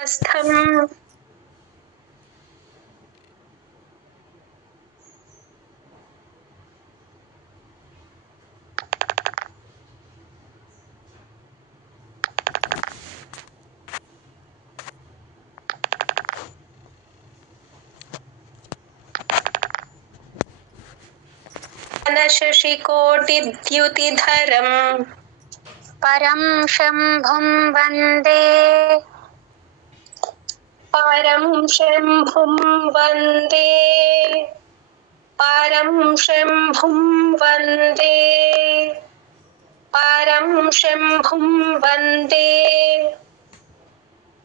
स्थम् शशिकोटिद्युतिधरम् परं शम्भुं वन्दे परं शम्भुं वन्दे परं शम्भुं वन्दे परं शम्भुं वन्दे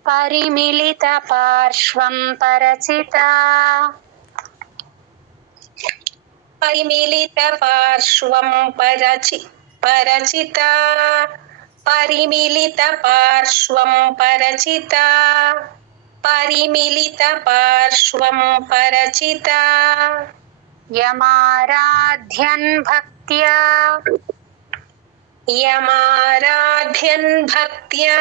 परिमिलितपार्श्वं परचिता परिमिलितपार्श्वं परचिता परिमिलितपार्श्वं परचिता परिमिलितपार्श्वं परचिता यमाराध्यन् भक्त्या यमाराध्यन् भक्त्या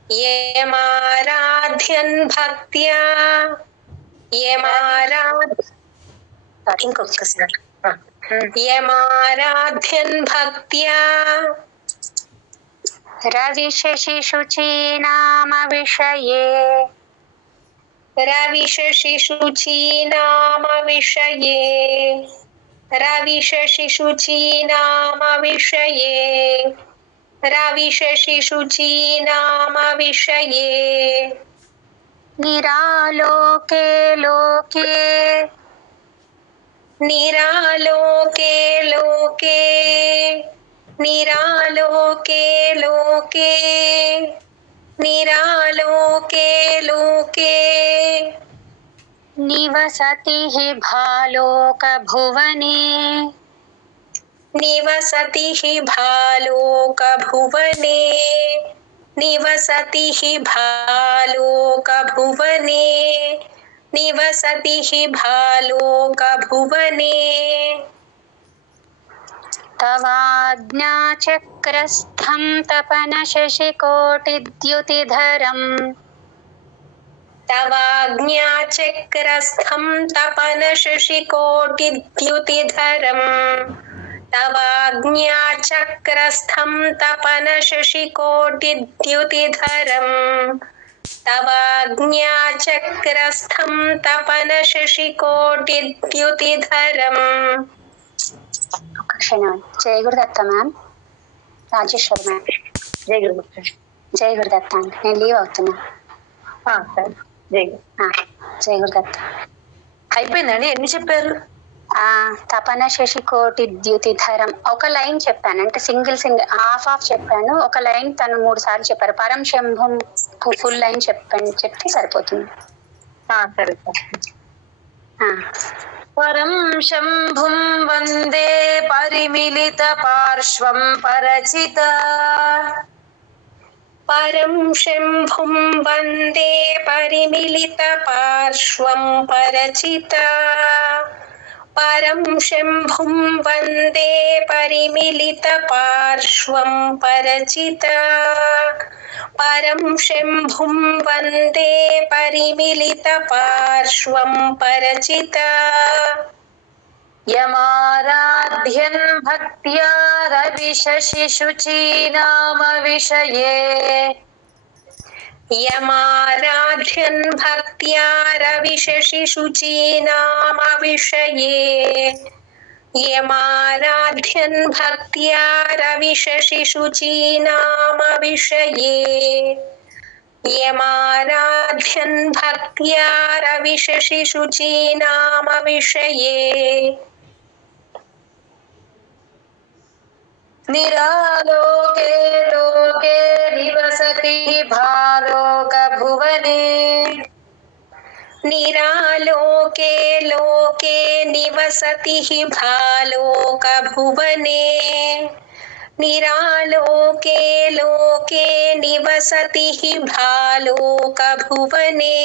यमाराध्यन् भक्त्या यमाराध्यन् भक्त्या रविशशिशुचीनाम विषये रविशशिशुचीनाम विषये रविशशिशुचीनाम विषये रविशशिशुचीनाम विषये निरालोके लोके निरालोके लोके निरालोके लोके निरालोके लोके निवसति हि भालोकभुवने निवसति हि भालोकभुवने निवसति हि भालोकभुवने निवसति हि भालोकभुवने तवाज्ञाचक्रस्थं तपनशशिकोटिद्युतिधरम् तवाज्ञाचक्रस्थं तपनशशिकोटिद्युतिधरम् तवाज्ञाचक्रस्थं तपनशशिकोटिद्युतिधरम् तवाज्ञाचक्रस्थं तपनशशिकोटिद्युतिधरम् जय गुरुदत्त मैम राजेश्वर मैम जय गुरुदत्त जय गुरुदत्त నేను లీవ్ అవుతున్నా సరే జై గురుదత్త అయిపోయిందండి ఎన్ని చెప్పారు తపన శశికోటి ద్యుతిధరం ఒక లైన్ చెప్పాను అంటే సింగిల్ హాఫ్ చెప్పాను ఒక లైన్ తను 3 సార్లు చెప్పారు పరం శంభుం ఫుల్ లైన్ చెప్తే సరిపోతుంది సరే పరం శంభుం వందే పరిమిలిత పార్శ్వం పరచిత परं शम्भुं वन्दे परिमिलितपार्श्वं परचिता परं शम्भुं वन्दे परिमिलितपार्श्वं परचिता परं शम्भुं वन्दे परिमिलितपार्श्वं परचिता यमाराध्यन् भक्त्या रविशशिशुचीनाम विषये यमाराध्यन् भक्त्या रविशशिशुचीनाम विषये यमाराध्यन् भक्त्या रविशशिशुचीनाम विषये यमाराध्यन् भक्त्या रविशशिशुचीनाम विषये निरालोके लोके निवसति भालोकभुवने निरालोके लोके निवसति हि भालोकभुवने निरालोके लोके निवसति हि भालोकभुवने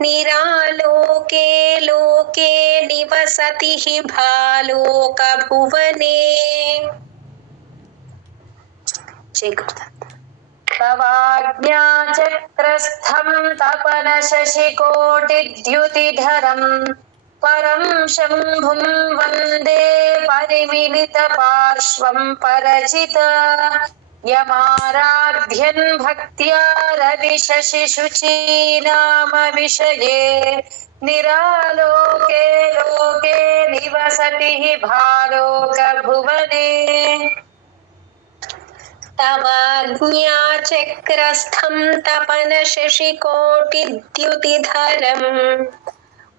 निरालोके लोके निवसति हि भालोकभुवने जय गुरुदत्त तवाज्ञाचक्रस्थं तपनशशिकोटिद्युतिधरम् परं शम्भुं वन्दे परिमिलितपार्श्वं परचित यमाराध्यन् भक्त्या रविशशिशुचीनामविषये निरालोके लोके निवसति हि भालोकभुवने तवाज्ञाचक्रस्थं तपनशशिकोटिद्युतिधरम्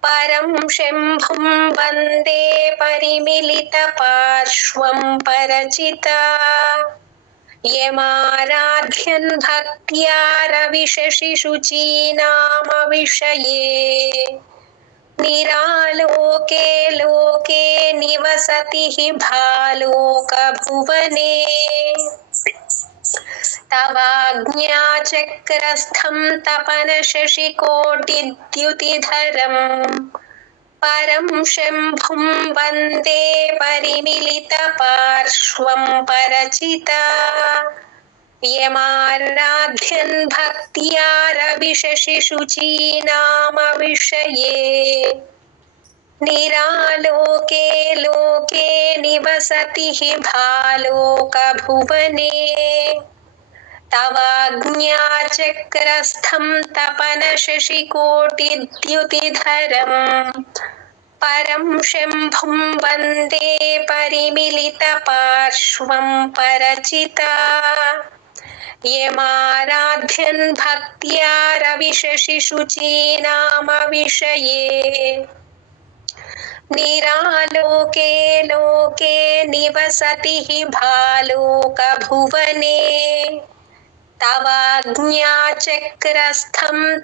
परं शम्भुं वन्दे परिमिलितपार्श्वं परचिता यमाराध्यन् भक्त्या रविशशिशुचीनामविषये निरालोके लोके निवसति हि भालोकभुवने तवाज्ञाचक्रस्थं तपनशशिकोटिद्युतिधरम् परं शम्भुं वन्दे परिमिलितपार्श्वं परचिता यमाराध्यन् भक्त्या रविशशिशुचीनामविषये निरालोके लोके निवसति हि भालोकभुवने तवाज्ञाचक्रस्थं तपनशशिकोटिद्युतिधरम् परं शम्भुं वन्दे परिमिलितपार्श्वं परचिता यमाराध्यन् भक्त्या रविशशिशुचीनामविषये निरालोके लोके निवसति हि भालोकभुवने तवाज्ञाचक्रस्थं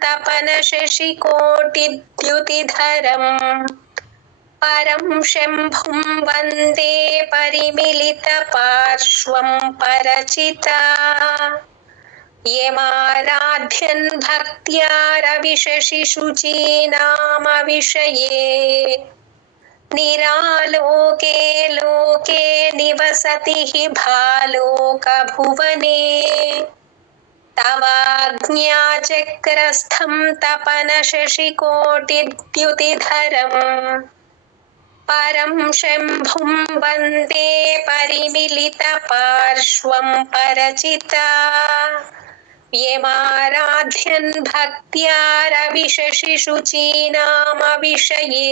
तपनशशिकोटिद्युतिधरम् परं शम्भुं वन्दे परिमिलितपार्श्वं परचिता यमाराध्यन् भक्त्या रविशशिशुचीनामविषये निरालोके लोके निवसति हि भालोकभुवने तवाज्ञाचक्रस्थं तपनशशिकोटिद्युतिधरम् परं शम्भुं वन्दे परिमिलितपार्श्वं परचिता यमाराध्यन् भक्त्या रविशशिशुचीनामविषये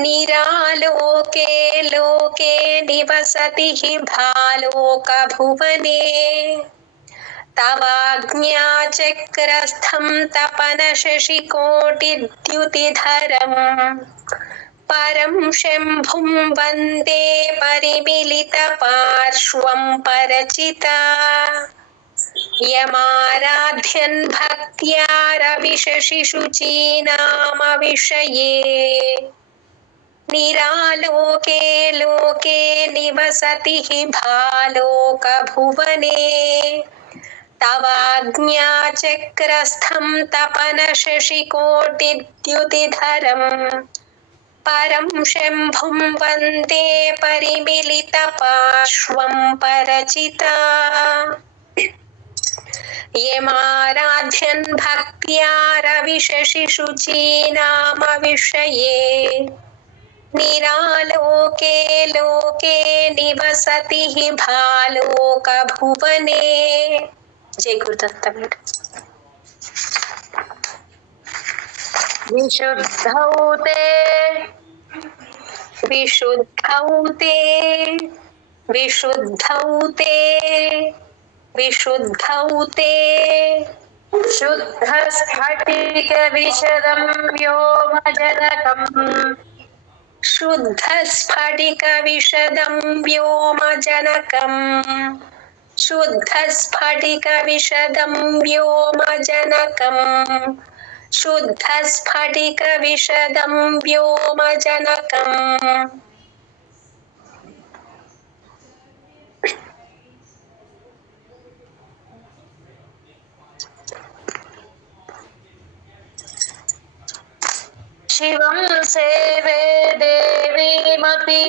निरालोके लोके निवसति हि भालोकभुवने तवाज्ञाचक्रस्थं तपनशशिकोटिद्युतिधरम् परं शम्भुं वन्दे परिमिलितपार्श्वं परचिता यमाराध्यन् भक्त्या रविशशिशुचीनामविषये निरालोके लोके निवसति हि भालोकभुवने तवाज्ञाचक्रस्थं तपनशशिकोटिद्युतिधरम् परं शम्भुं वन्दे परिमिलितपार्श्वं परचिता यमाराध्यन् भक्त्या रविशशिशुचीनामविषये निरालोके लोके निवसति हि भालोकभुवने। जय गुरुदत्त। विशुद्धौ ते विशुद्धौ ते विशुद्धौ ते विशुद्धौ ते शुद्धस्फटिकविशदं व्योमजनकम् शुद्धस्फटिकविशदं व्योमजनकम् शुद्धस्फटिकविशदं व्योमजनकम् शुद्धस्फटिकविशदं व्योमजनकम् शिवं सेवे देवीमपि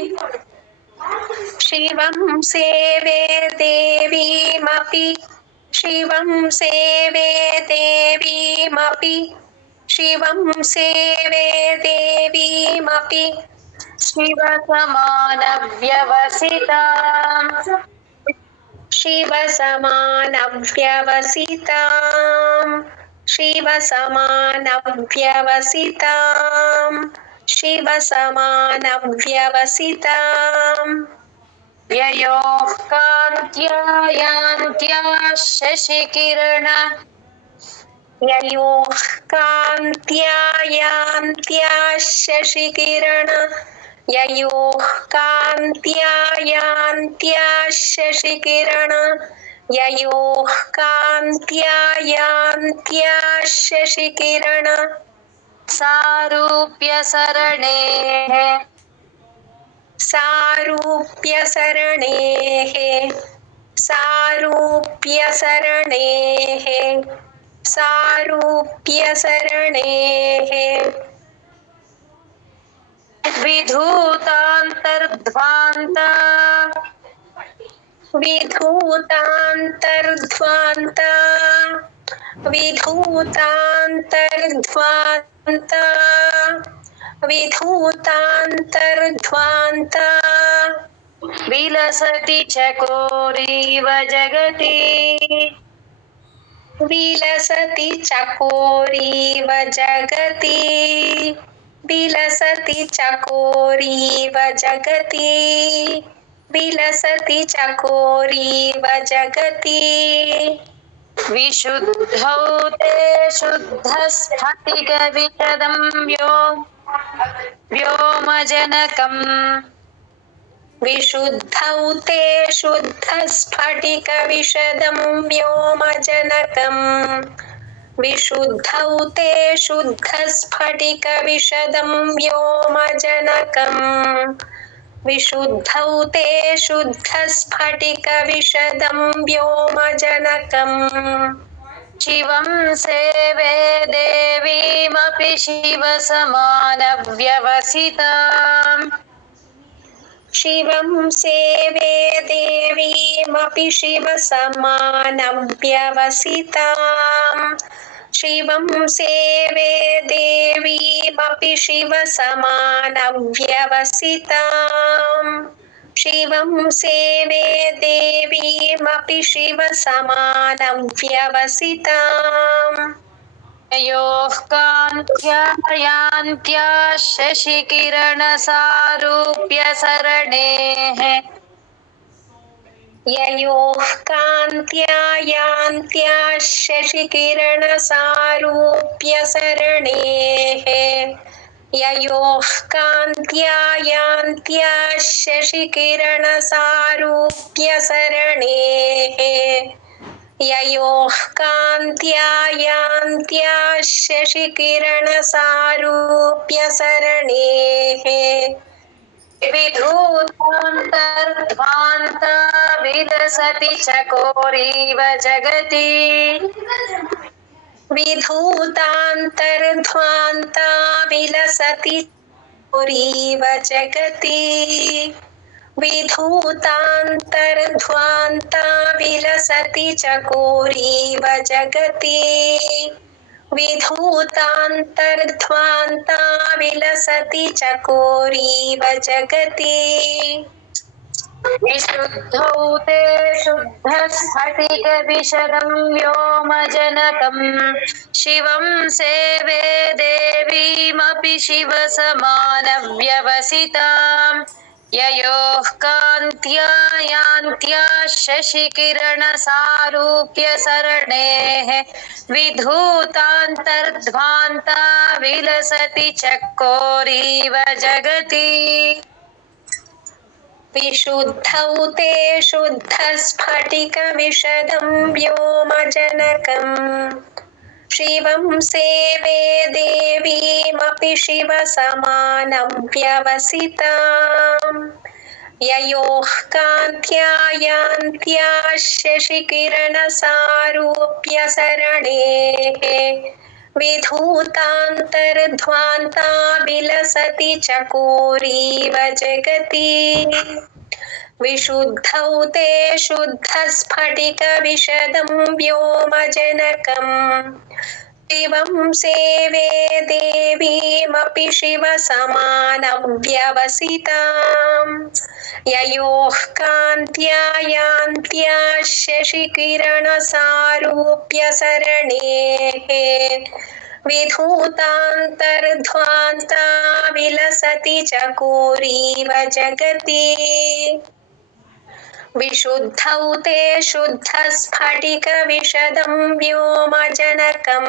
शिवं सेवे देवीमपि शिवं सेवे देवीमपि शिवं सेवे देवीमपि शिवसमानव्यवसिताम् शिवसमानव्यवसिताम् शिवसमानव्यवसिताम् शिवसमानव्यवसिताम् ययोः कान्त्यायान्त्या शशिकिरण ययोः कान्त्यायान्त्या शशिकिरण ययोः कान्त्यायान्त्या शशिकिरण ययोः कान्त्यायान्त्या शशिकिरण सारूप्यसरणेः सारूप्यसरणेः सारूप्यसरणेः सारूप्यसरणेः विधूतान्तर्ध्वान्ता विधूतान्तर्ध्वान्ता विधूतान्तर्ध्वान्ता विधूतान्तर्ध्वान्ता विलसति चकोरीव जगति विलसति चकोरीव जगति विलसति चकोरीव जगति विलसति चकोरीव जगति विशुद्धौ ते शुद्धस्फटिकविशदं व्योमजनकम् विशुद्धौ ते शुद्धस्फटिकविशदं व्योमजनकम् विशुद्धौ ते शुद्धस्फटिकविशदं व्योमजनकम् विशुद्धौ ते शुद्धस्फटिकविशदं व्योमजनकम् शिवं सेवे देवीमपि शिवसमानव्यवसिताम् शिवं सेवे देवीमपि शिवसमानव्यवसिताम् शिवं सेवे देवीमपि शिवसमानव्यवसिताम् शिवं सेवे देवीमपि शिवसमानव्यवसिताम् ययोः कान्त्यायान्त्या शशिकिरणसारूप्यसरणेः ययोः कान्त्यायान्त्या शशिकिरणसारूप्यसरणेः ययोः कान्त्यायान्त्या शशिकिरणसारूप्यसरणेः ययोः कान्त्यायान्त्या शशिकिरणसारूप्यसरणेः विधूतान्तर्ध्वान्ता विलसति चकोरीव जगति विधूतान्तर्ध्वान्ता विलसति चकोरीव जगति विधूतान्तर्ध्वान्ता विलसति चकोरीव जगति विधूतान्तर्ध्वान्ता विलसति चकोरीव जगति विशुद्धौ ते शुद्धस्फटिकविशदं व्योमजनकम् शिवं सेवे देवीमपि शिवसमानव्यवसिताम् ययोः कान्त्यायान्त्या शशिकिरणसारूप्यसरणेः विधूतान्तर्ध्वान्ता विलसति चकोरीव जगति विशुद्धौ ते शुद्धस्फटिकविशदं व्योमजनकम् शिवं सेवे देवीमपि शिवसमानव्यवसिताम् ययोः कान्त्यायान्त्या शशिकिरणसारूप्यसरणेः विधूतान्तर्ध्वान्ता विलसति चकोरीव जगति विशुद्धौ ते शुद्धस्फटिकविशदं व्योमजनकम् शिवं सेवे देवीमपि शिवसमानव्यवसिताम् ययोः कान्त्या यान्त्या शशिकिरणसारूप्य सरणेः विधूतान्तर्ध्वान्ता विलसति चकोरीव जगति विशुद्धौ ते शुद्धस्फटिकविशदं व्योमजनकम्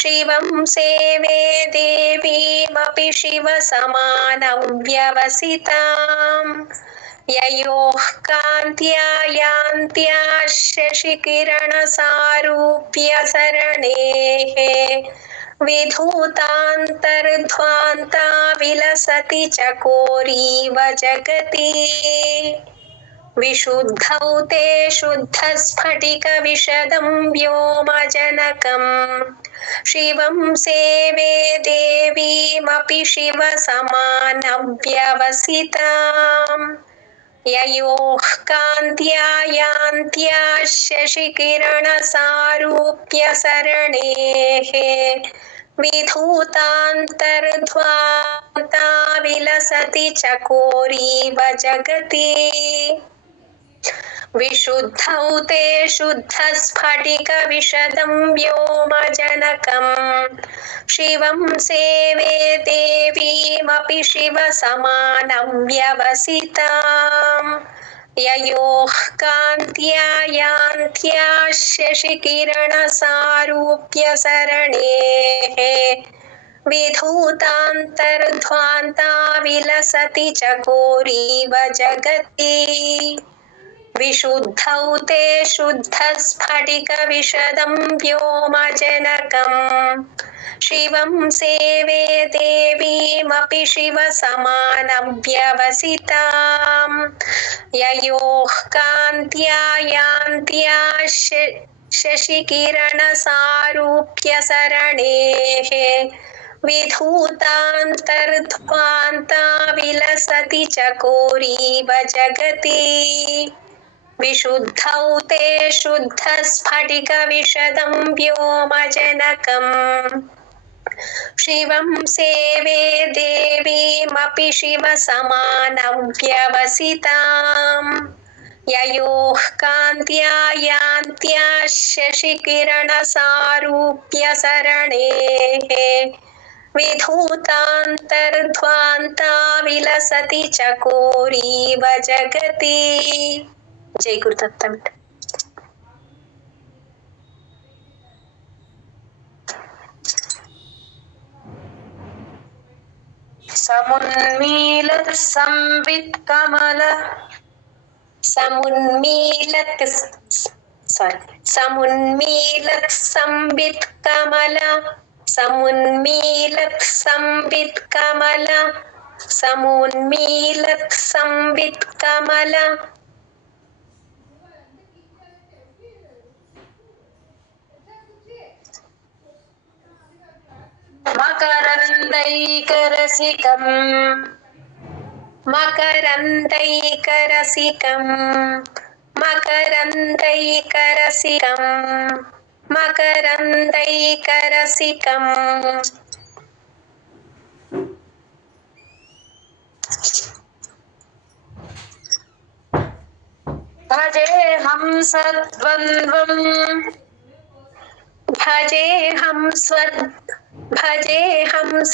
शिवं सेवे देवीमपि शिवसमानव्यवसिताम् ययोः कान्त्या यान्त्या शशिकिरणसारूप्य सरणेः विधूतान्तर्ध्वान्ता विलसति चकोरीव जगति विशुद्धौ ते शुद्धस्फटिकविशदं व्योमजनकम् शिवं सेवे देवीमपि शिवसमानव्यवसिताम् ययोः कान्त्या यान्त्या शशिकिरणसारूप्य सरणेः विधूतान्तर्ध्वान्ता विलसति चकोरीव जगति विशुद्धौ ते शुद्धस्फटिकविशदं व्योमजनकम् शिवं सेवे देवीमपि शिवसमानव्यवसिताम् ययोः कान्त्या यान्त्या शशिकिरणसारूप्य सरणेः विधूतान्तर्ध्वान्ता विलसति चकोरीव जगति विशुद्धौ ते शुद्धस्फटिकविशदं व्योमजनकम् शिवं सेवे देवीमपि शिवसमानव्यवसिताम् ययोः कान्त्या यान्त्या शशिकिरणसारूप्य सरणेः विधूतान्तर्ध्वान्ता विलसति चकोरीव जगति विशुद्धौ ते शुद्धस्फटिकविशदं व्योमजनकम् शिवं सेवे देवीमपि शिवसमानव्यवसिताम् ययोः कान्त्या यान्त्या शशिकिरणसारूप्य सरणेः विधूतान्तर्ध्वान्ता विलसति चकोरीव जगति जय गुरुदत्त। समुन्मीलत संवित कमल समुन्मीलत संवित कमल समुन्मीलत संवित कमल समुन्मीलत संवित कमल मकरन्दैकरसिकम् मकरन्दैकरसिकम् मकरन्दैकरसिकम् मकरन्दैकरसिकम् भजेऽहं सद्वन्द्वम् भजेऽहं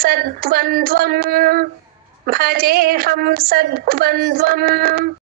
सद्वन्द्वम् भजेऽहं सद्वन्द्वम्